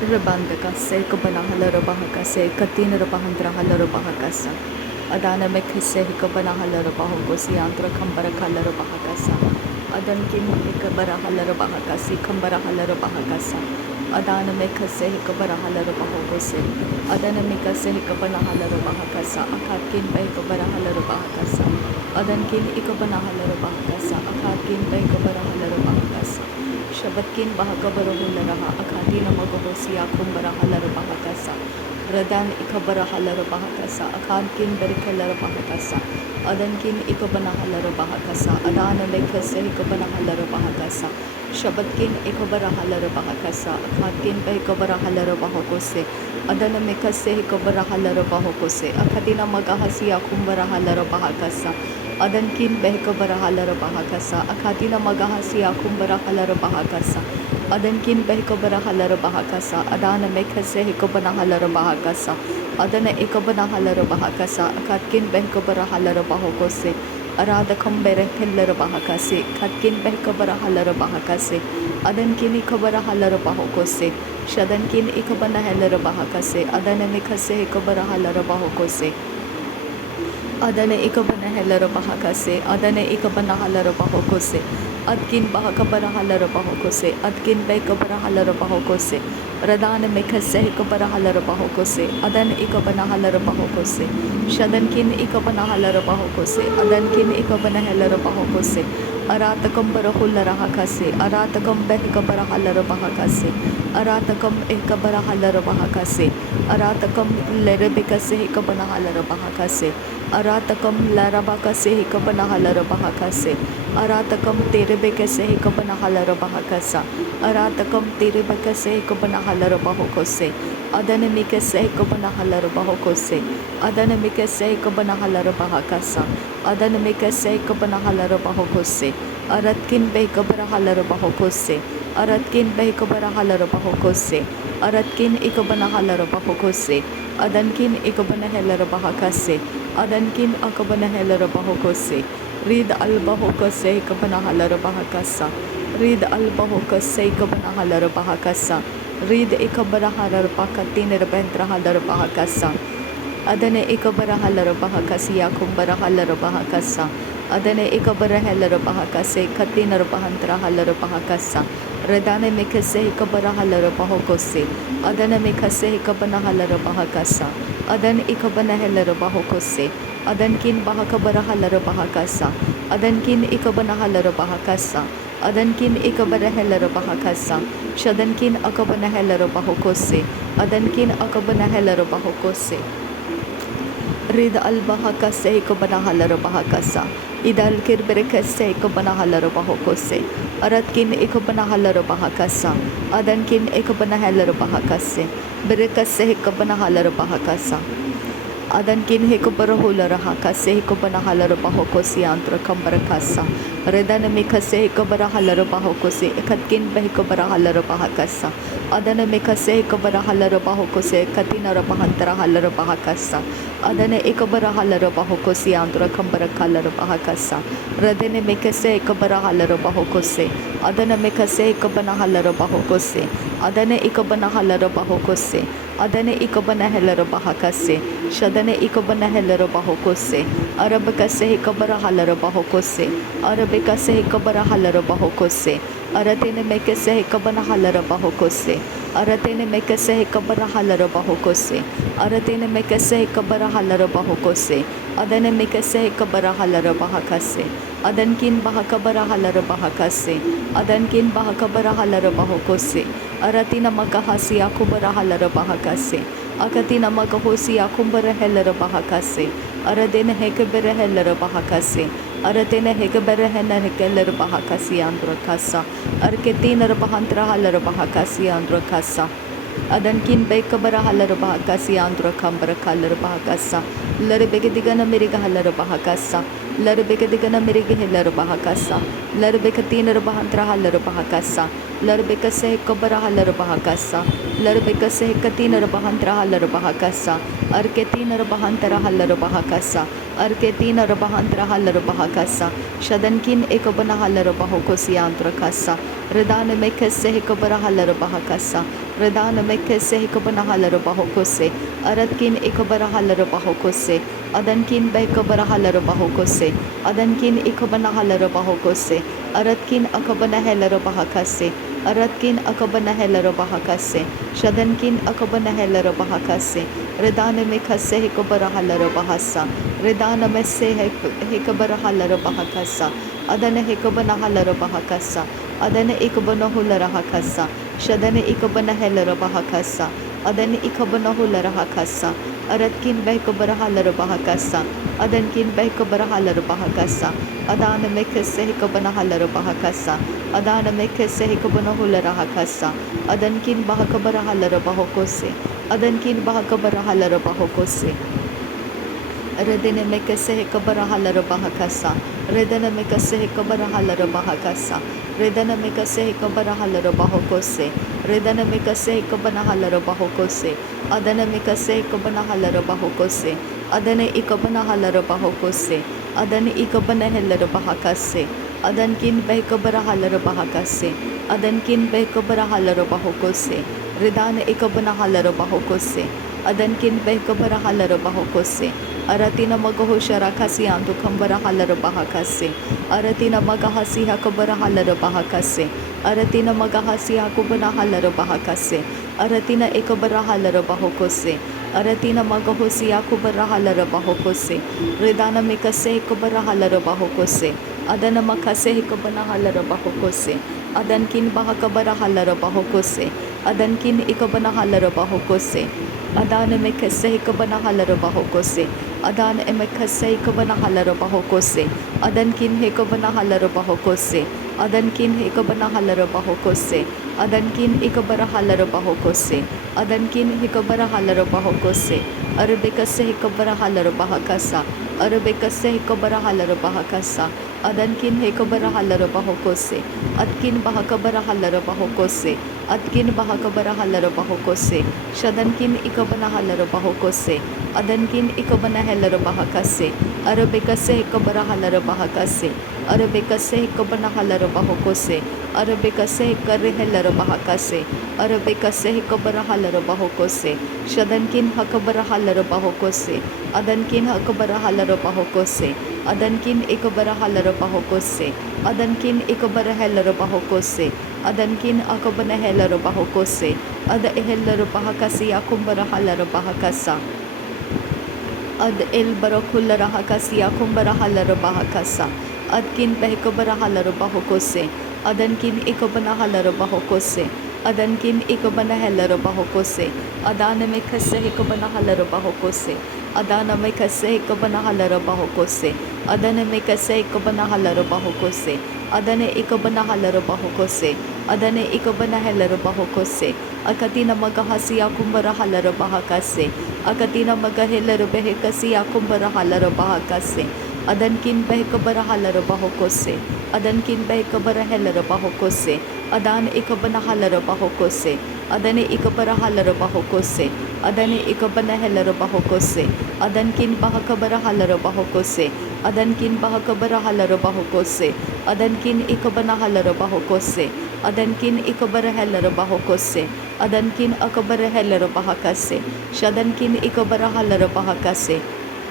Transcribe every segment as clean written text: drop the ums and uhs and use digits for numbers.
Rebandaka se kabana halaro bahaka se katin rabahandra halaro bahakasa. Adana mekse hikabana halaro bahoko si andra kambara halaro bahakasa. Adan kin hikabara halaro bahakasi kambara halaro bahakasa. Adana mekse hikabara halaro bahoko se. Adana mekse hikabana halaro bahakasa. Akat kin hikabara halaro bahakasa. Adan kin hikabana halaro bahakasa. Akat kin hikabara halaro bahakasa. Shabbatkin bahakabara hularaha akati namagohosia kumbara halar bahakasa radan ikabara halar bahakasa akankin berikalar bahakasa adankin ikabana halar bahakasa adana lekase ikabana halar bahakasa Shabbatkin ikabara halar bahakasa akankin berikabara halar bahakose adana mekase ikabara halar bahakose akatina magahasia kumbara halar bahakasa Adankin behkabara halar bahakasa akatina magahasia kumbara halar bahakasa Adankin behkabara halar bahakasa adana mekhase hikabana halar bahakasa adana ikabana halar bahakasa akatkin behkabara halar bahakose aradakam berekeller bahakase katkin behkabara halar bahakase adankin ikabara halar bahakose shadankin ikabana halar bahakase adana mekhase hikabara halar bahakose Adane ikabana halar bahakase, adane ikabana halar bahokose, adkin bahakabara halar bahokose, adkin bekabara halar bahokose, radana mekhase ikabara halar bahokose, adan ikabana halar bahokose, shadankin ikabana halar bahokose, adankin ikabana halar bahokose, aratakam barahulara hakase, aratakam bekabara halar bahakase, aratakam ikabara halar bahakase, aratakam lerebekase ikabana halar bahakase. Aratakam larabaka se hikabana halara bahakase. Aratakam terebeke se hikabana halara bahakasa. Aratakam terebeke se hikabana halara bahokose. Adanamike se hikabana halara bahokose. Adanamike se hikabana halara bahakasa. Adanamike se hikabana halara bahokose. Aratkin behikabara halara bahokose. Aratkin behikabara halara bahokose. Aratkin ikabana halara bahokose. Adankin ikabana halara bahakase. Adankin akabana halar bahokose. Read al bahokose kabana halar bahakasa. Read al bahokose kabana halar bahakasa. Read ikabara halar bakatin rabendra halar bahakasa. Adane ikabara halar bahakasi yakumbara halar bahakasa. Adane ikabara halar bahakase katin rabahandra halar bahakasa. Redane mekase ikabara halar bahokose. Adane mekase ikabana halar bahakasa. Adan ikabana halar bahokose. Adankin bahakabara halar bahakasa. Adankin ikabana halar bahakasa. Adankin ikabara halar bahakasa. Shadankin akabana halar bahokose. Adankin akabana halar bahokose. Rid al bahakase ikabana halar bahakasa. Idal kirberekase ikabana halar bahokose. Aratkin ikabana halar bahakasa. Adankin ikabana halar bahakase. Berekase ikabana halar bahakasa. Adankin hikabara hulara hakase hikabana halar bahokosi antra kambara kasa. Redana mikase hikabara halar bahokose. Ekatkin behikabara halar bahakasa. Adana mikase hikabara halar bahokose. Katina rabahantara halar bahakasa. Adana ikabara halar bahokosi antra kambara kalar bahakasa. Redane mikase hikabara halar bahokose. Adana mikase hikabana halar bahokose. Adana ikabana halar bahokose. Adane ikabana halar bahakase. Shadane ikabana halar bahokose. Arabakase hikabara halar bahokose. Arabikase hikabara halar bahokose. Aratene mekase hikabana halar bahokose. Aratene mekase hikabara halar bahokose. Aratene mekase hikabara halar bahokose. Adane mekase hikabara halar bahakase. Adankin bahakabara halar bahakase. Adankin bahakabara halar bahokose. Aratina makahasi akubara halar bahakase. Akatina magahosi akumbara halar bahakase. Aradena hekabara halar bahakase. Aratena hekabara halar bahakasi andra kasa. Arketina bahantra halar bahakasi andra kasa. Adankin bekabara halar bahakasi andra kambara kalar bahakasa. Larbegadigana meriga halar bahakasa. Larbegadigana meriga halar bahakasa. Larbekatina bahantra halar bahakasa. Larbekase kabara halar bahakasa. Larbekase katina bahantra halar bahakasa. Arketina bahantara halar bahakasa. Arketina Rabahandra Halarabahakasa, Shadankin Ekobana Halarabahokosi Redana Mekese Hikobara Halarabahakasa, Redana Mekese Hikobana Halarabahokose, Aratkin Ekobara Halarabahokose, Adankin Bekobara Halarabahokose, Adankin Ekobana Halarabahokose, Aratkin Akobana Helarabahakase, Aratkin Akobana Helarabahakase, Shadankin Akobana Helarabahakase, Redana Mekase Hikobara Halarabahasa, Redana Messe Hikobara Halarabahakasa, Adana Hikobana Halarabahakasa, Adana Ikobana Hularahakasa, Shadana Ikobana Helarabahakasa, Adana Ikobana Hularahakasa, Aratkin Bekobara Halarabahakasa, Adankin Bekobara Halarabahakasa, Adana Mekase Hikobana Halarabahakasa, Adana Mekase Hikobana Hularahakasa, Adankin Bahakabara Halarabahokose, Adankin Bahakabara Halarabahokose, Redene Mekase Hikobara Halarabahakasa, Redana Mekase Hikobara Halarabahakasa, Redana Mekase Hikobara Halarabahokose, Redana Mekase Hikobana Halarabahokose, Adana Mekase Hikobana Halarabahokose, Adana Ikobana Halarabahokose, Adana Ikobana Helarabahakase, Adankin Behikobara Halarabahakase, Adankin Behikobara Halarabahokose, Redana Ikobana Halarabahokose, Adankin Behikobara Halarabahokose, Aratina Magahoshara Kasianto Kambara Halarabahakase, Aratina Magahasi Hakobara Halarabahakase, Aratina Magahasi Hakobana Halarabahakase, Aratina Ekobara Halarabahokose, Aratina Magahosi Hakobara Halarabahokose, Redana Mikase Hekobara Halarabahokose, Adana Makase Hekobana Halarabahokose, Adankin Bahakabara Halarabahokose, Adankin Ikobana Halarabahokose, Adana Mekase Hekobana Halarabahokose, Adana Emekase Hekobana Halarabahokose, Adankin Hekobana Halarabahokose, Adankin Hekobana Halarabahokose, Adankin Ikobara Halarabahokose, Adankin Hekobara Halarabahokose, Arabekase Hekobara Halarabahakasa, Arabekase Hekobara Halarabahakasa, Adankin Hekobara Halarabahokose, Atkin Bahakabara Halarabahokose, Atkin Bahakabara Halarabahokose, Shadankin Ikobana Halarabahokose, Adankin Ikobana Halarabahakase, Arabekase Hekobara Halarabahakase, Arabekase Hekobana Halarabahokose, Arabekase Hekare Halarabahakase, Arabekase Hekobara Halarabahokose, Shadankin Hakabara Halarabahokose, Adankin Hakabara Halarabahokose, Adankin Ikobara Halarabahokose, Adankin Ikobara Halarabahokose, Adankin Akobana Halarabahokose, Ada Halarabahakasi Akumbara Halarabahakasa, Ad El Barakulla Rahakasi Akumbara Halarabahakasa, Adkin Behikobara Halarabahokose, Adankin Ikobana Halarabahokose, Adankin Ikobana Halarabahokose, Adana Mekase Hikobana Halarabahokose, Adana Mekase Hikobana Halarabahokose, Adana Mekase Hikobana Halarabahokose, Adana Ikobana Halarabahokose, Adana Ikobana Halarabahokose, Akatina Magahasi Akumbara Halarabahakase, Akatina Magahelarbehekasi Akumbara Halarabahakase, Adankin Behikobara Halarabahokose, Adankin Behikobara Halarabahokose, Adan Ikobana Halarabahokose, Adane Ikobara Halarabahokose, Adane Ikobana Halarabahokose, Adankin Bahakabara Halarabahokose, Adankin Bahakabara Halarabahokose, Adankin Ikobana Halarabahokose, Adankin Ikobara Halarabahokose, Adankin Akobara Halarabahakase, Shadankin Ikobara Halarabahakase,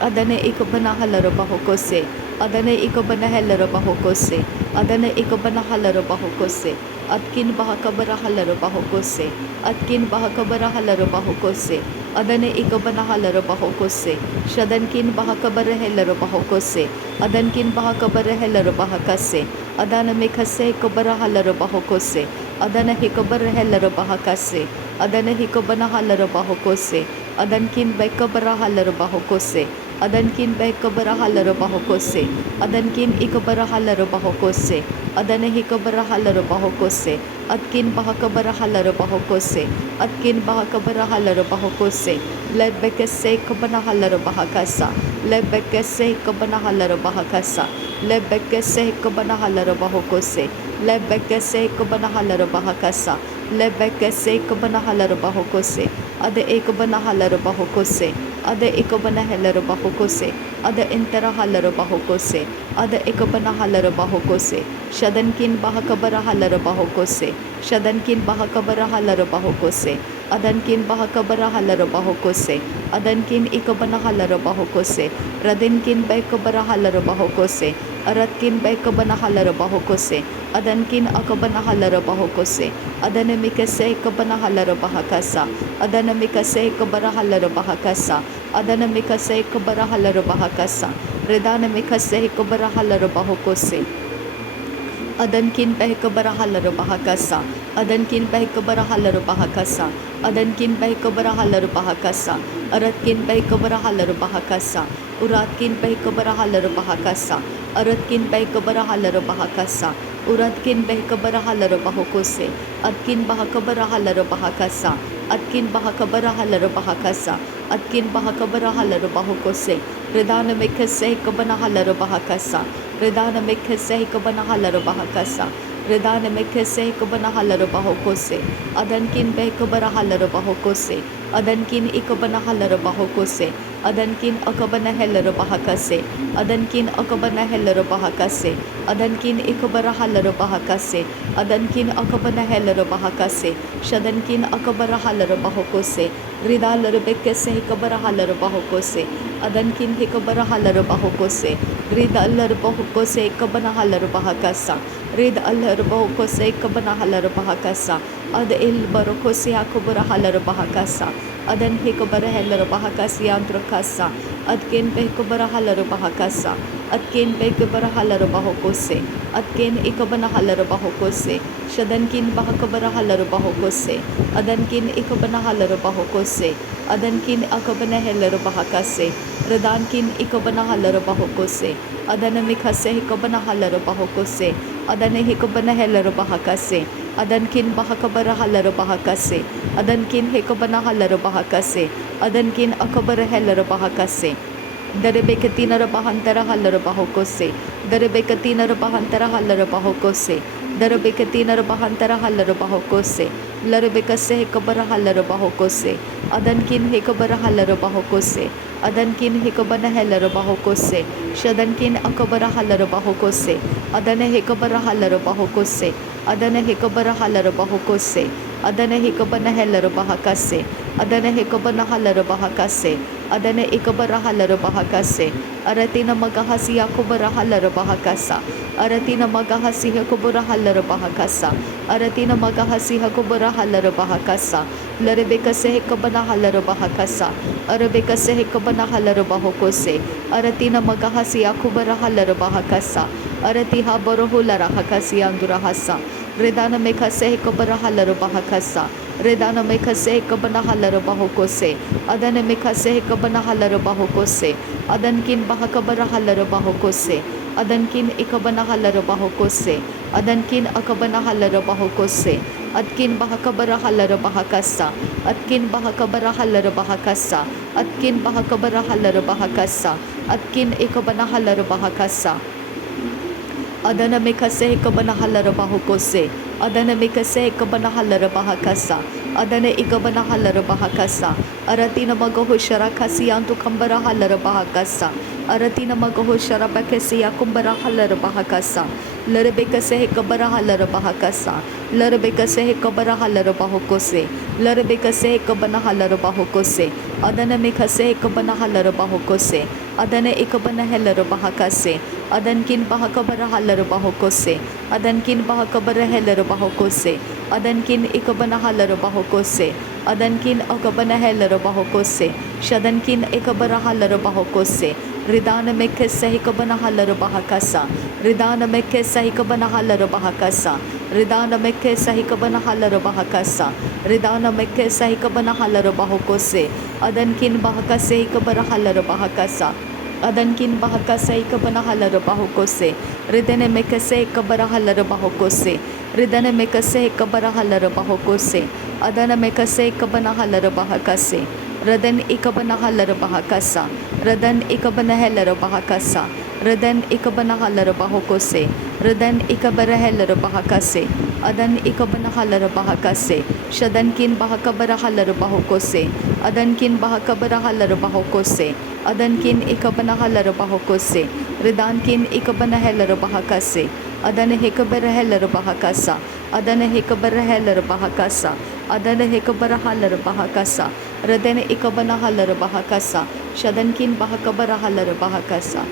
Adane Ikobana Halarabahokose, Adane Ikobana Halarabahokose, Adane Ikobana Halarabahokose, Atkin Bahakabara Halarabahokose, Atkin Bahakabara Halarabahokose, Adane Ikobana Halarabahokose, Shadankin Bahakabara Halarabahokose, Adankin Bahakabara Halarabahakase, Adana Mekase Kobara Halarabahokose, Adana Hikobara Halarabahakase, Adana Hikobana Halarabahokose, Adankin Bekobara Halarabahokose, Adankin Bekobara Halarabahokose, Adankin Ikobara Halarabahokose, Adana Hikobara Halarabahokose, Atkin Bahakabara Halarabahokose, Atkin Bahakabara Halarabahokose, Lebekase Kobana Halarabahakasa, Lebekase Kobana Halarabahakasa, Lebekase Kobana Halarabahokose, lebekese ikabanahala bahakasa, lebekese ikabanahala bahokose, ada ikabanahala bahokose, ada ikabanahala bahokose, ada interahala bahokose, ada ikabanahala bahokose, shadankin bahakabarahala bahokose, shadankin bahakabarahala bahokose, adankin bahakabarahala bahokose, adankin ikabanahala bahokose, radinkin baikabarahala bahokose, aratkin baikabanahala bahokose, adankin akabanahala bahokose, adanamikase ikabanahala bahakasa, adanamikase ikabarahala bahakasa, adanamikase ikabarahala bahakasa, redanamikase ikabarahala bahokose, adankin bahikabarahala bahakasa, adankin bahikabarahala bahakasa, adankin bahikabarahala bahakasa, aratkin bahikabarahala bahakasa, uratkin bahikabarahala bahakasa, aratkin bahikabarahala bahakasa, uratkin bahikabarahala bahokose, atkin bahakabarahala bahakasa, atkin bahakabarahala bahakasa, atkin bahakabarahala bahokose, redana mekase kabanahala bahakasa, redana mekase kabanahala bahakasa, redana mekase kabanahala bahokose, adankin bahikabarahala bahokose, adankin ikabanahala bahokose, adankin akabanahala bahakase, adankin akabanahala bahakase, adankin ikabarahala bahakase, adankin akabanahala bahakase, shadankin akabarahala bahokose, ridala bekase ikabarahala bahokose, adankin ikabarahala bahokose, ridala bahokose ikabanahala bahakasa, rid Allah bahokose ikabanahala bahakasa, ad il barokose akabarahala bahakasa, adan hikabarahala bahakasi antrakasa, adkin behikabarahala bahakasa, adkin behikabarahala bahokose, adkin ikabanahala bahokose, shadankin bahakabarahala bahokose, adankin ikabanahala bahokose, adankin akabanahala bahakase, radankin ikabanahala bahokose, adanamikase hikabanahala bahokose, adane hikabanahala bahakase, adankin bahakabarahala bahakase, adankin hikabanahala bahakase, adankin akabarahala bahakase, darebekatina bahantara halara bahokose, darebekatina bahantara halara bahokose, darebekatina bahantara halara bahokose, larebekase hikabara halara bahokose, adankin hikabara halara bahokose, adankin hikabana halara bahokose, shadankin akabara halara bahokose, adane hikabara halara bahokose, adane hikabara halara bahokose, adane hikabana halara bahakase, adane hikabana halara bahakase, adane ikabara halara bahakase, aratina magahasi akubara halara bahakasa, aratina magahasi hakubara halara bahakasa, aratina magahasi hakubara halara bahakasa, larebekase hikabana halara bahakasa, arabekase hikabana halara bahokose, aratina magahasi akubara halara bahakasa, aratiha borohulara hakasi andurahasa, redana mekase hikabara halara bahakasa, redana mekase hikabana halara bahokose, adana mekase hikabana halara bahokose, adankin bahakabara halara bahokose, adankin ikabana halara bahokose, adankin akabana halara bahokose, atkin bahakabara halara bahakasa, atkin bahakabara halara bahakasa, atkin bahakabara halara bahakasa, atkin ikabana halara bahakasa, adana mekase ikabana halara bahokose, adana mekase ikabana halara bahakasa, adana ikabana halara bahakasa, aratina magaho sharakasi antu kambara halara bahakasa, aratina magaho sharabakasi akumbara halara bahakasa, larebekase ikabara halara bahakasa, larebekase ikabara halara bahokose, larebekase ikabana halara bahokose, adana mekase ikabana halara bahokose, adana ikabana halara bahakase, adankin bahakabara halara bahokose, adankin bahakabara halara bahokose, adankin ikabana halara bahokose, adankin akabana halara bahokose, shadankin ikabara halara bahokose, ridana mekase ikabana halara bahakasa, ridana mekase ikabana halara bahakasa, ridana mekase ikabana halara bahakasa, ridana mekase ikabana halara bahokose, adankin bahakase ikabara halara bahakasa, adankin bahakase ikabana halara bahokose, ridane mekase ikabara halara bahokose, ridane mekase ikabara halara bahokose, adana mekase ikabana halara bahakase, radan ikabana halara bahakasa, radan ikabana halara bahakasa, radan ikabana halara bahokose, रदन ikabaraheller bahakase adan ikabanahaller bahakase shadankin bahakabarahaller bahokose adankin bahakabarahaller bahokose adankin ikabanahaller bahokose ridankin ikabanaheller bahakase adan hekabaraheller bahakasa adan hekabaraheller bahakasa adan hekabarahaller bahakasa रदन इकबना हलर बहाकसा शदनकिन बहकबर हलर बहाकसा।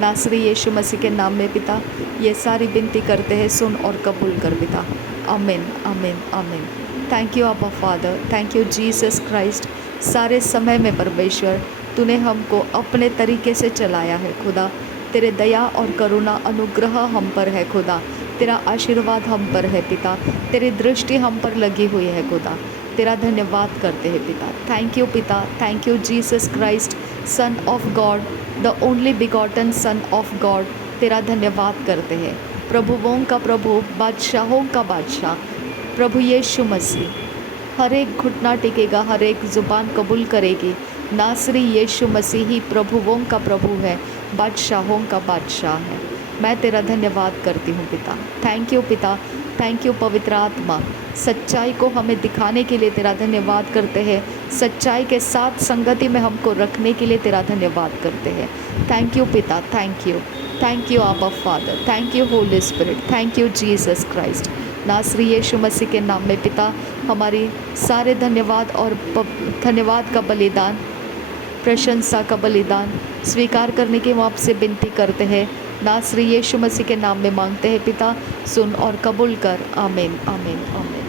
नासरी यीशु मसीह के नाम में पिता ये सारी विनती करते हैं, सुन और कबूल कर पिता। आमीन आमीन आमीन। थैंक यू आबा father, thank you Jesus Christ. सारे समय में परमेश्वर तूने हमको अपने तरीके से चलाया है खुदा। तेरे दया और करुणा अनुग्रह हम पर है खुदा। तेरा आशीर्वाद हम पर है पिता। तेरी दृष्टि हम पर लगी हुई है खुदा। तेरा धन्यवाद करते हैं पिता। थैंक यू पिता, thank you Jesus Christ son of God, the only begotten son of God. तेरा धन्यवाद करते हैं प्रभुओं का प्रभु, बादशाहों का बादशाह, प्रभु यीशु मसीह। हर एक घुटना टिकेगा, हर एक ज़ुबान कबूल करेगी नासरी यीशु मसीह ही प्रभुओं का प्रभु है, बादशाहों का बादशाह है। मैं तेरा धन्यवाद करती हूँ पिता। थैंक यू पिता, थैंक यू पवित्र आत्मा। सच्चाई को हमें दिखाने के लिए तेरा धन्यवाद करते हैं। सच्चाई के साथ संगति में हमको रखने के लिए तेरा धन्यवाद करते हैं। थैंक यू पिता, थैंक यू आबा father, thank you Holi spirit, thank you Jesus Christ. नासरी यीशु मसीह के नाम में पिता हमारी सारे धन्यवाद और धन्यवाद का बलिदान, प्रशंसा का बलिदान स्वीकार करने की हम आपसे विनती करते हैं। नासरी यीशु मसीह के नाम में मांगते हैं पिता, सुन और कबूल कर। आमीन आमीन आमीन।